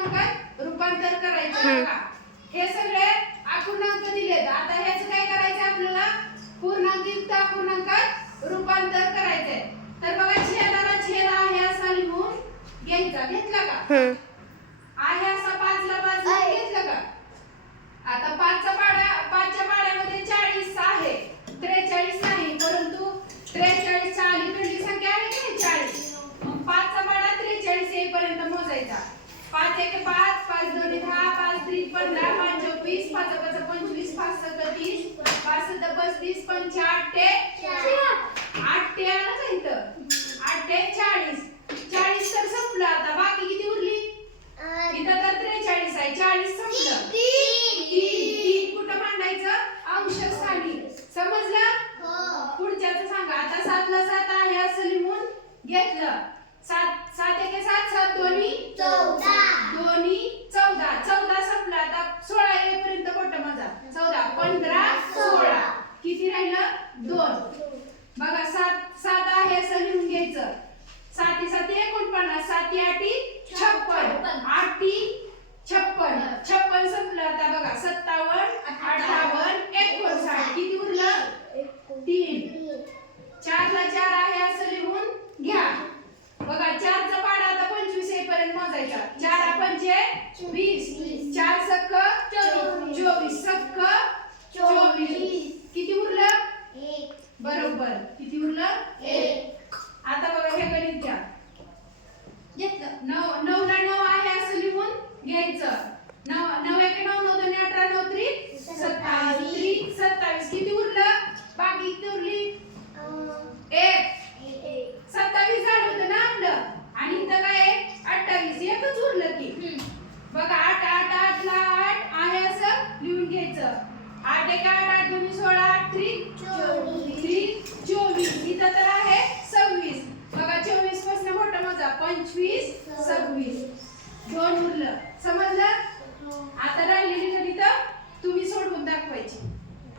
पूर्णांकात रूपांतर करायचं बघा। हे सगळे अपूर्णांक दिलेत, आता ह्याचं काय करायचं आपल्याला पूर्णांकित अपूर्णांकात रूपांतर करायचंय। तर बघा छेदाला छेद आहे असा लिहून घ्यायचा, घेतला का? आहे असा 5 ला 5 घेतलं का? आता 5च्या पाड्यामध्ये 40 आहे, 43 नाही, परंतु 43 च्या अलीकडली संख्या आहे की 40। मग 5चा पाडा 43 येईपर्यंत मोजायचा। 5 1 5, 5 2 10, 5 3 15, 5 4 20, 5 5 25, 5 6 30, 5 7 35, 5 8 8 आलं का इथं? 8 40, 40 तर संपलं। आता बाकी किती उरली? इथं तर 43 आहे, 40 संपलं। 3 कुठं मांडायचं? अंश स्थानी, समजलं? पुढच्याचं सांगा। आता 7 ला 7 आहे असं लिहून घेतलं। 7 7 1 7, 7 2 14, 14 संपला। आता 16 येईपर्यंत बोटं माझा 14 15 16 किती राहिलं? 2। बघा 7 आहे असं लिहून घ्यायचं। 7 7 49, 7 8 56, 8 56, 56 संपलं। आता बघा 57 58 59 किती उरलं? 3। 4 ला 4 आहे असं लिहून घ्या। बघा 4चा पाडा आता 25 येईपर्यंत मोजायचा। 4 5 20, 4 सक्क 24, सक्क 24 किती उरलं? 1 बरोबर, किती उरलं? 1। आता बघा हे गणित घ्या, घेतलं। 9 ला 9 आहे असं लिहून घ्यायचं। 9 1 9 9 2 18 9 3 27, 27 किती उरलं? बाकी किती उरली? 1 27 झालं होतं ना आपलं, आणि इथं काय आहे? 28, एकच उरलं की। बघा 8 8 8 ला 8 आहे असं लिहून घ्यायचं। 8 1 8, 8 2 16, 8 3 24, इथं तर आहे 26। बघा 24 पासून मोठं मोजा, 25 26, 2 उरलं, समजलं? आता राहिलेली गणितं तुम्ही सोडवून दाखवायची।